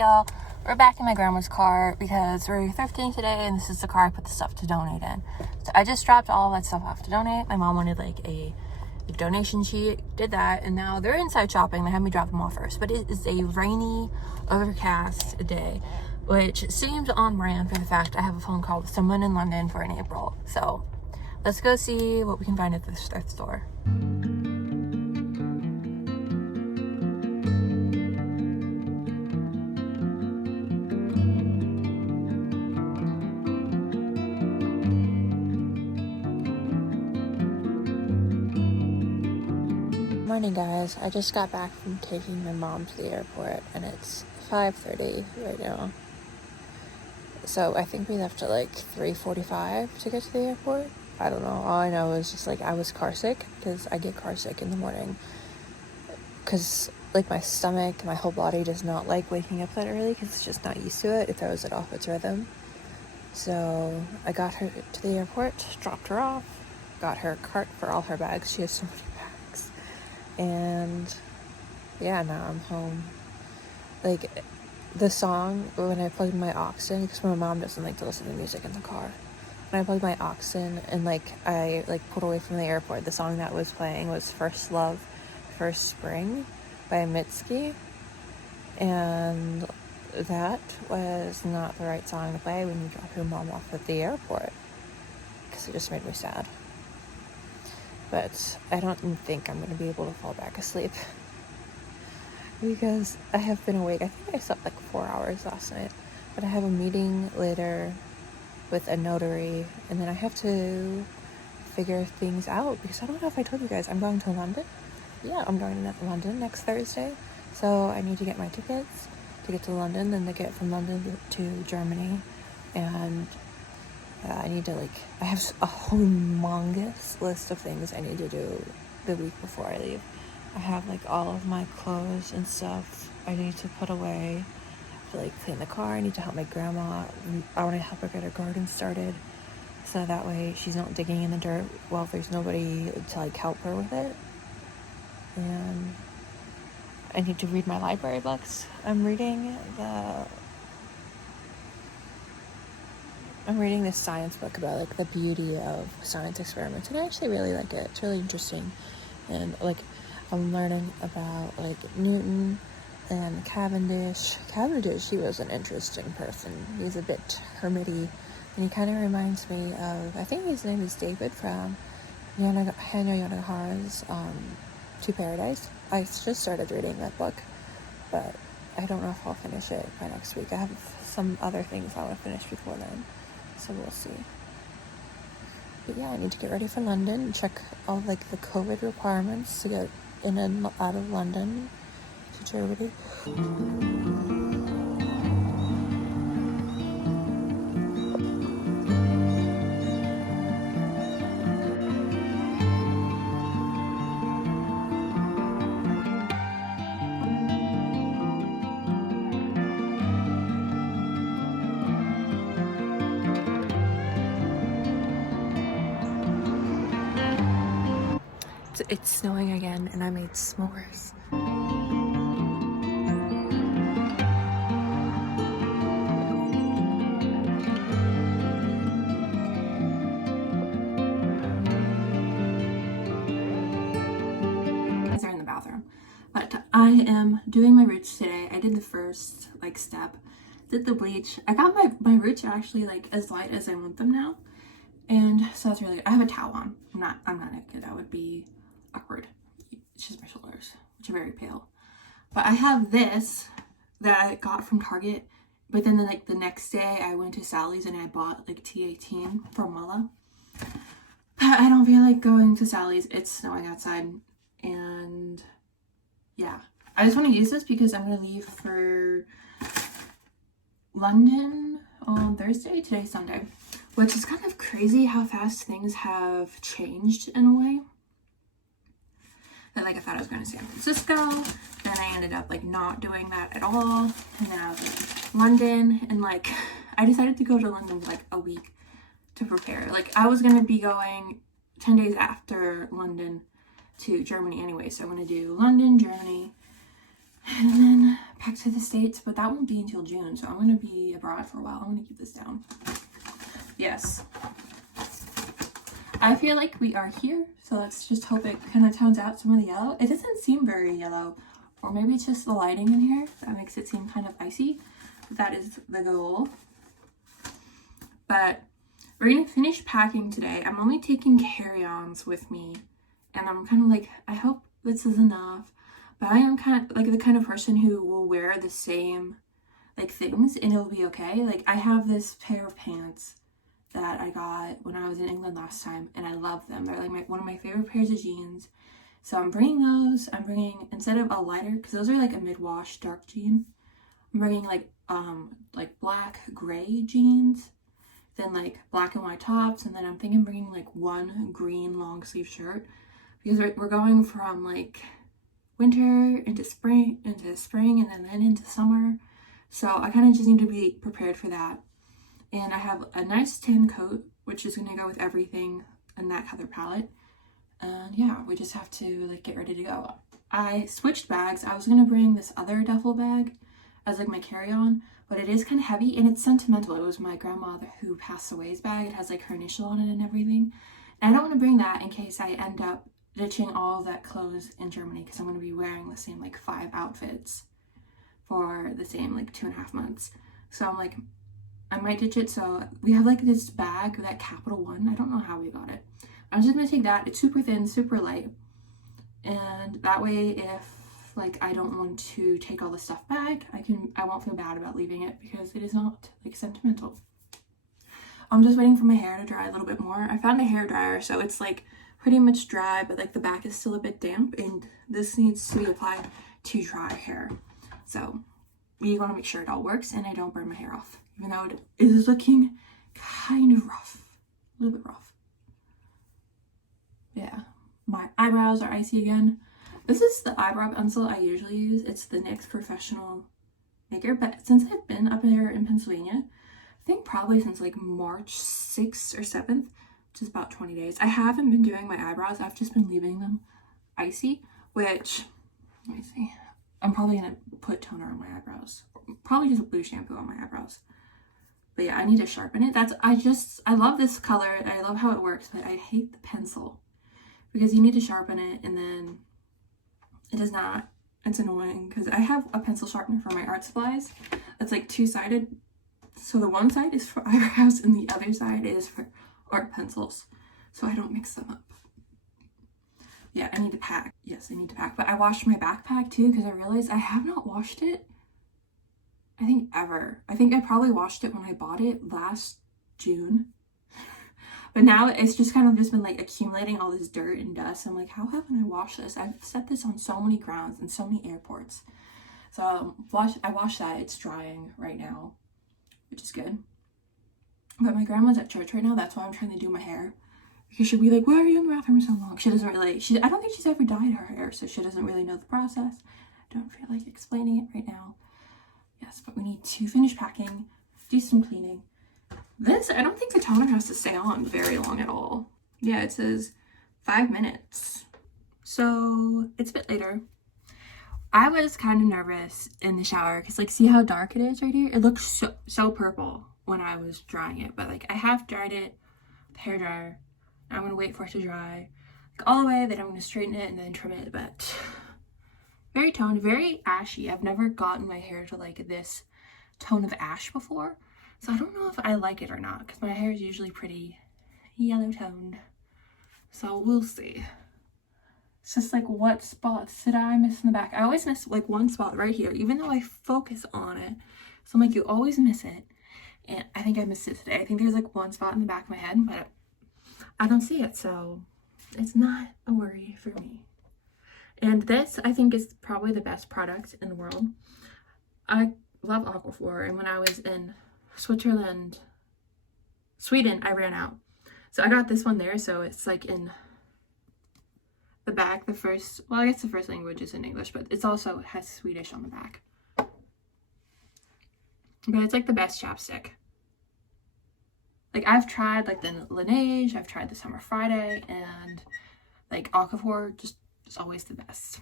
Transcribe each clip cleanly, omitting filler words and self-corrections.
y'all, we're back in my grandma's car because we're thrifting today, and this is the car I put the stuff to donate in. So I just dropped all that stuff off to donate. My mom wanted like a donation sheet, did that, and now they're inside shopping. They had me drop them off first, but it is a rainy, overcast day, which seems on brand for the fact I have a phone call with someone in London for in April. So let's go see what we can find at this thrift store. Morning, guys. I just got back from taking my mom to the airport, and it's 5:30 right now. So I think we left at like 3:45 to get to the airport. I don't know. All I know is just like I was car sick because I get car sick in the morning. Because like my stomach, my whole body does not like waking up that early because it's just not used to it. It throws it off its rhythm. So I got her to the airport, dropped her off, got her a cart for all her bags. She has so many bags. And yeah, now I'm home. Like, the song, when I plugged my aux in, because my mom doesn't like to listen to music in the car. When I plugged my aux in and I pulled away from the airport, the song that was playing was First Love, First Spring by Mitski. And that was not the right song to play when you drop your mom off at the airport, because it just made me sad. But I don't think I'm going to be able to fall back asleep because I have been awake. I think I slept like 4 hours last night, but I have a meeting later with a notary, and then I have to figure things out because I don't know if I told you guys, I'm going to London. Yeah, I'm going to London next Thursday, so I need to get my tickets to get to London, then to get from London to Germany, and I need to I have a humongous list of things I need to do the week before I leave. I have all of my clothes and stuff I need to put away. I have to clean the car. I need to help my grandma. I want to help her get her garden started, so that way she's not digging in the dirt while there's nobody to help her with it. And I need to read my library books. I'm reading this science book about the beauty of science experiments, and I actually really like it. It's really interesting, and I'm learning about Newton and Cavendish. Cavendish, he was an interesting person. He's a bit hermity, and he kind of reminds me of, I think his name is David from Hannah Yanagihara's To Paradise. I just started reading that book, but I don't know if I'll finish it by next week. I have some other things I want to finish before then, so we'll see. But yeah, I need to get ready for London and check all the COVID requirements to get in and out of London to Germany. It's snowing again, and I made s'mores. They're in the bathroom, but I am doing my roots today. I did the first step, did the bleach. I got my roots are actually as light as I want them now, and so that's really good. I have a towel on. I'm not naked. That would be awkward. It's just my shoulders, which are very pale. But I have this that I got from Target, but then the next day I went to Sally's and I bought T18 from Wella. But I don't feel like going to Sally's. It's snowing outside, and yeah, I just want to use this because I'm gonna leave for London on Thursday. Today's Sunday, which is kind of crazy how fast things have changed in a way. That I thought I was going to San Francisco, then I ended up not doing that at all, and then I was in London, and I decided to go to London for a week to prepare. I was going to be going 10 days after London to Germany anyway, so I'm going to do London, Germany, And then back to the States, but that won't be until June, so I'm going to be abroad for a while. I'm going to keep this down. Yes. I feel like we are here, so let's just hope it kind of tones out some of the yellow. It doesn't seem very yellow, or maybe it's just the lighting in here that makes it seem kind of icy. That is the goal. But we're going to finish packing today. I'm only taking carry-ons with me, and I'm kind of like, I hope this is enough. But I am kind of like the kind of person who will wear the same like things and it'll be okay. Like I have this pair of pants that I got when I was in England last time, and I love them. They're like one of my favorite pairs of jeans. So I'm bringing those. I'm bringing, instead of a lighter, because those are like a mid-wash dark jean, I'm bringing like black gray jeans, then like black and white tops, and then I'm thinking bringing like one green long sleeve shirt, because we're going from like winter into spring, and then into summer. So I kind of just need to be prepared for that. And I have a nice tan coat, which is going to go with everything in that color palette. And yeah, we just have to like get ready to go. I switched bags. I was going to bring this other duffel bag as like my carry-on, but it is kind of heavy and it's sentimental. It was my grandmother who passed away's bag. It has like her initial on it and everything. And I don't want to bring that in case I end up ditching all that clothes in Germany, because I'm going to be wearing the same like 5 outfits for the same like 2.5 months. So I'm like, I might ditch it. So we have like this bag, that Capital One. I don't know how we got it. I'm just gonna take that. It's super thin, super light. And that way, if like I don't want to take all the stuff back, I won't feel bad about leaving it, because it is not like sentimental. I'm just waiting for my hair to dry a little bit more. I found a hair dryer, so it's like pretty much dry, but like the back is still a bit damp, and this needs to be applied to dry hair. So we want to make sure it all works and I don't burn my hair off, even though it is looking kind of rough, a little bit rough. Yeah, my eyebrows are icy again. This is the eyebrow pencil I usually use. It's the NYX Professional Maker, but since I've been up here in Pennsylvania, I think probably since like March 6th or 7th, which is about 20 days, I haven't been doing my eyebrows. I've just been leaving them icy, which, let me see, I'm probably gonna put toner on my eyebrows. Probably just blue shampoo on my eyebrows. But yeah, I need to sharpen it. I love this color. I love how it works, but I hate the pencil, because you need to sharpen it and then it does not. It's annoying because I have a pencil sharpener for my art supplies. It's like 2-sided. So the one side is for eyebrows and the other side is for art pencils. So I don't mix them up. Yeah, I need to pack. Yes, I need to pack. But I washed my backpack too, because I realized I have not washed it, I think, ever. I think I probably washed it when I bought it last June. But now it's just kind of just been like accumulating all this dirt and dust. I'm like, how haven't I washed this? I've set this on so many grounds and so many airports. So I washed that. It's drying right now, which is good. But my grandma's at church right now. That's why I'm trying to do my hair. Because she'll be like, why are you in the bathroom so long? She doesn't really, I don't think she's ever dyed her hair, so she doesn't really know the process. I don't feel like explaining it right now. Yes, but we need to finish packing, do some cleaning. This, I don't think the toner has to stay on very long at all. Yeah, it says 5 minutes. So it's a bit later. I was kind of nervous in the shower because, like, see how dark it is right here? It looks so purple when I was drying it, but like I have dried it with the hair dryer. I'm gonna wait for it to dry like all the way, then I'm gonna straighten it and then trim it. But very toned, very ashy. I've never gotten my hair to like this tone of ash before, so I don't know if I like it or not, because my hair is usually pretty yellow toned. So we'll see. It's just like, what spots did I miss in the back? I always miss like one spot right here, even though I focus on it. So I'm like, you always miss it. And I think I missed it today. I think there's like one spot in the back of my head, but I don't see it, so it's not a worry for me. And this, I think, is probably the best product in the world. I love Aquaphor, and when I was in Sweden, I ran out. So I got this one there, so it's like in the back, I guess the first language is in English, but it has Swedish on the back. But it's like the best chapstick. Like, I've tried like the Laneige, I've tried the Summer Friday, and like Aquaphor just is always the best.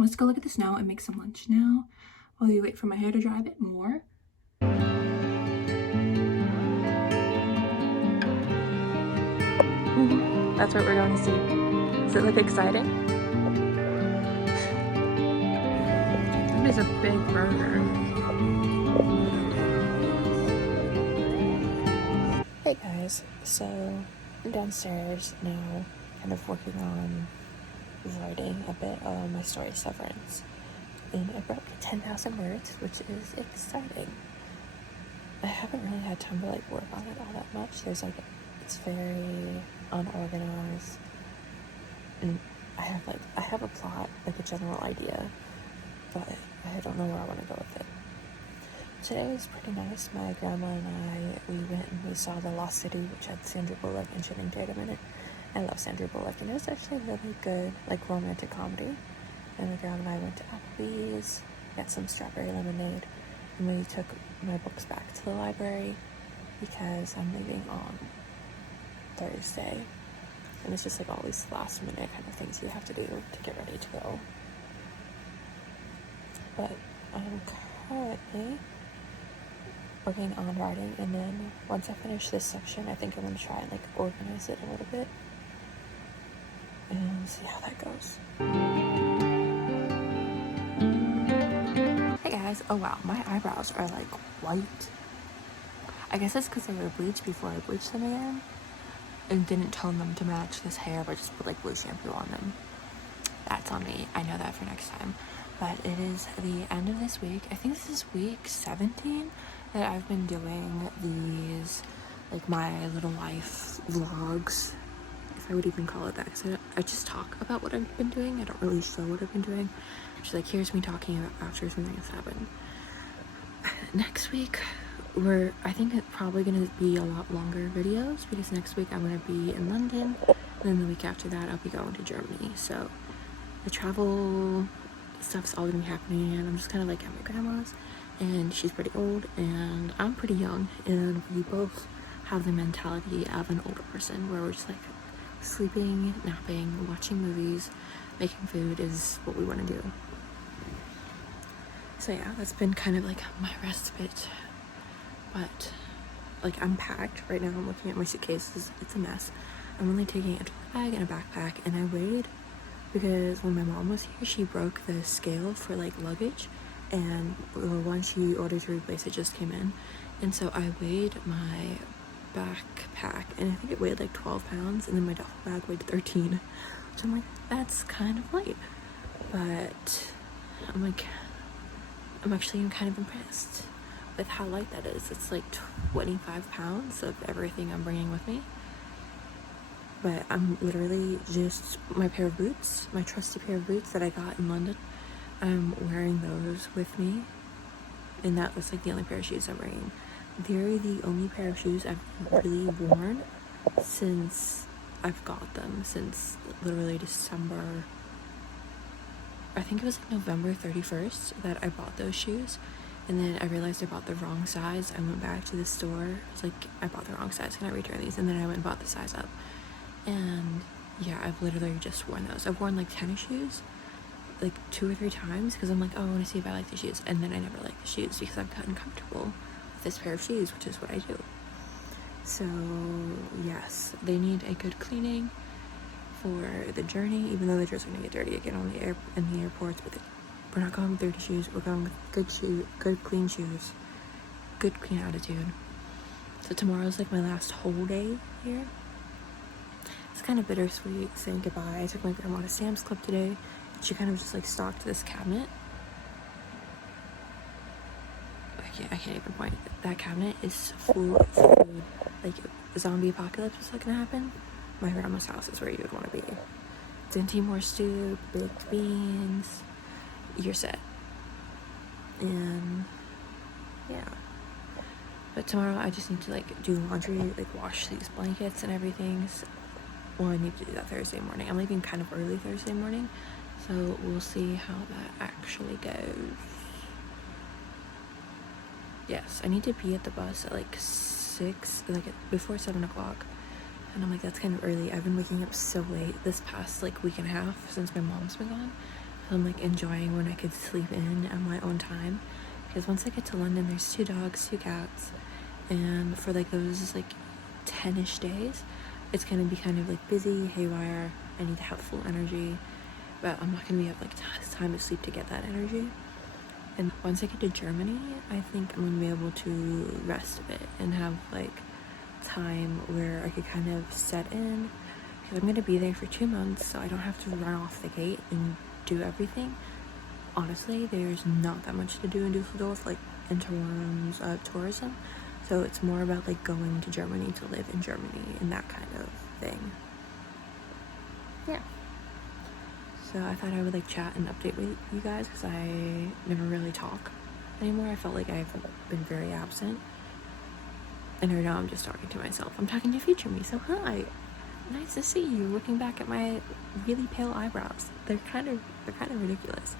Let's go look at the snow and make some lunch now while we wait for my hair to dry a bit more. That's what we're going to see. Does it look exciting? That is a big burger. Hey guys, so I'm downstairs now, kind of working on writing a bit on my story Severance. And I broke 10,000 words, which is exciting. I haven't really had time to like work on it all that much. It's very unorganized, and I have a plot, like a general idea, but I don't know where I want to go with it. Today was pretty nice. My grandma and we went and we saw The Lost City, which had Sandra Bullock and Channing Tatum in it. I love Sandra Bullock, and it was actually a really good, like, romantic comedy. And my grandma and I went to Applebee's, got some strawberry lemonade, and we took my books back to the library because I'm leaving on Thursday. And it's just like all these last minute kind of things you have to do to get ready to go. But I'm currently working on writing, and then once I finish this section, I think I'm going to try and like organize it a little bit and see how that goes. Hey guys, oh wow, my eyebrows are like white. I guess it's because they were bleached before I bleached them again and didn't tone them to match this hair, but just put like blue shampoo on them. That's on me. I know that for next time. But it is the end of this week. I think this is week 17 that I've been doing these, like, my little life vlogs, if I would even call it that, because I just talk about what I've been doing. I don't really show what I've been doing. Just like, here's me talking about after something has happened. Next week, I think it's probably going to be a lot longer videos, because next week I'm going to be in London, and then the week after that I'll be going to Germany. So the travel stuff's all gonna be happening, and I'm just kind of like at my grandma's, and she's pretty old and I'm pretty young, and we both have the mentality of an older person where we're just like sleeping, napping, watching movies, making food is what we want to do. So yeah, that's been kind of like my respite. But like, I'm packed right now. I'm looking at my suitcases. It's a mess. I'm only taking a tote bag and a backpack, and I weighed, because when my mom was here, she broke the scale for like luggage, and the one she ordered to replace it just came in, and so I weighed my backpack, and I think it weighed like 12 pounds, and then my duffel bag weighed 13, which I'm like, that's kind of light. But I'm actually kind of impressed with how light that is. It's like 25 pounds of everything I'm bringing with me. But I'm literally just my pair of boots, my trusty pair of boots that I got in London. I'm wearing those with me, and that was like the only pair of shoes I'm wearing. They're the only pair of shoes I've really worn since I've got them, since literally December. I think it was like November 31st that I bought those shoes, and then I realized I bought the wrong size. I went back to the store. I was like, I bought the wrong size. Can I return these? And then I went and bought the size up. And yeah, I've literally just worn those. I've worn like tennis shoes like 2 or 3 times, because I'm like, oh, I want to see if I like the shoes, and then I never like the shoes because I've gotten comfortable with this pair of shoes, which is what I do. So yes, they need a good cleaning for the journey, even though the dresses are gonna get dirty again in the airports. But we're not going with dirty shoes. We're going with good clean shoes, good clean attitude. So tomorrow's like my last whole day here. It's kind of bittersweet saying goodbye. I took my grandma to Sam's Club today. She kind of just like stocked this cabinet. I can't even point. That cabinet is full of food. Like, a zombie apocalypse is like gonna happen. My grandma's house is where you would want to be. Timor stew, baked beans. You're set. And yeah. But tomorrow I just need to like do laundry, like wash these blankets and everything. Well, I need to do that Thursday morning. I'm leaving kind of early Thursday morning, so we'll see how that actually goes. Yes, I need to be at the bus at like 6, like before 7 o'clock. And I'm like, that's kind of early. I've been waking up so late this past like week and a half since my mom's been gone. I'm like enjoying when I could sleep in at my own time, because once I get to London, there's 2 dogs, 2 cats, and for like those like 10ish days, it's gonna be kind of like busy, haywire. I need to have full energy, but I'm not gonna be have like time to sleep to get that energy. And once I get to Germany, I think I'm gonna be able to rest a bit and have like time where I could kind of set in, because I'm gonna be there for 2 months, so I don't have to run off the gate and do everything. Honestly, there's not that much to do in Dusseldorf, like in terms of tourism. So it's more about like going to Germany to live in Germany and that kind of thing. Yeah. So I thought I would like chat and update with you guys, because I never really talk anymore. I felt like I've been very absent. And right now I'm just talking to myself. I'm talking to future me, so hi. Nice to see you. Looking back at my really pale eyebrows. They're kind of ridiculous.